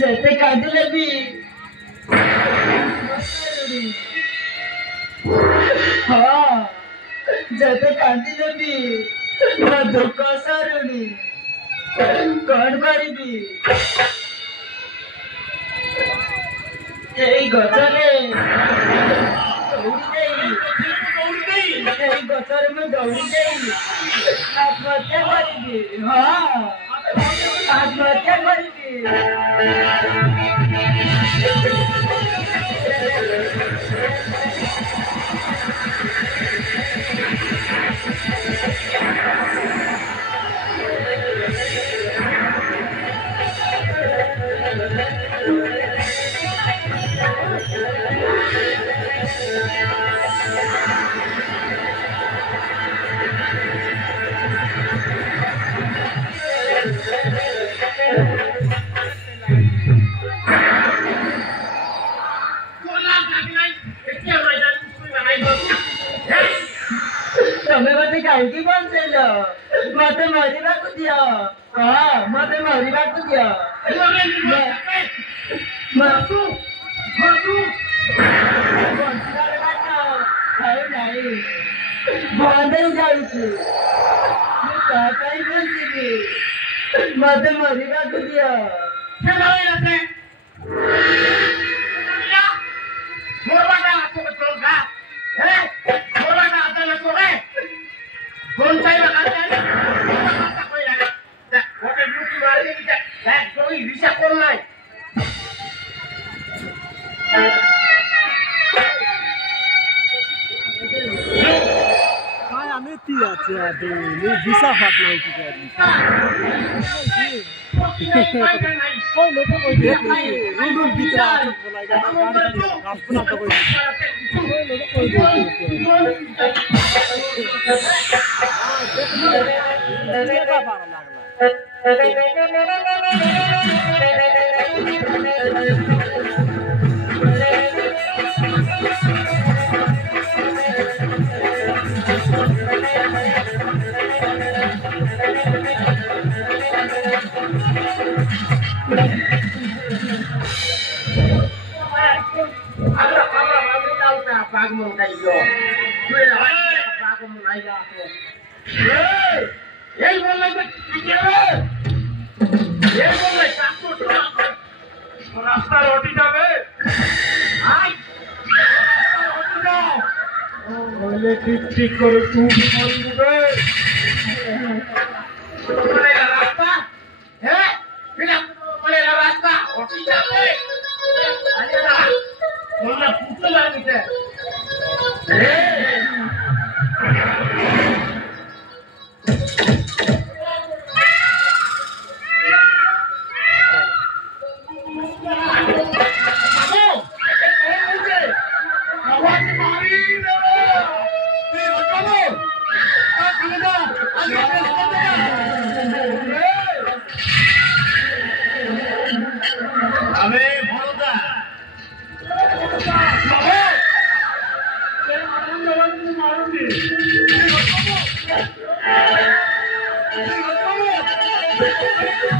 যেতে কাঁদিলে বি হ্যাঁ যেতে কাঁদিলে বি দুঃখ সারুনি কଣ କରିବି এই ଗଛରେ এই ଗଛରେ ମୁଁ ଦୌଡ଼ି ଯାଇ ଆତ୍ମହତ୍ୟା କରିବି ହଁ ଆତ୍ମହତ୍ୟା କରିବି ତମେ ମତେ କାହିଁକି ବଞ୍ଚେଇଲ ମତେ ମରିବାକୁ ଦିଅ ହଁ ମତେ ମରିବାକୁ ଦିଅ ବଞ୍ଚିବାର ବାଟ ଆଉ ନାହିଁ ବନ୍ଦ ହେଇଯାଉଛି ମୁଁ ତା ପାଇଁ ବଞ୍ଚିବି ମତେ ମରିବାକୁ ଦିଅ bisa fatma itu jadi. Oh, लोगों को देख नहीं, रूल बिचरा बोला गया, अपना तो कोई, लोगों को देख नहीं, क्या बात रास्ता रोटी जावे ठीक ठीक करो तू रास्ता है रास्ता रोटी जावे पूछ लागे Thank you.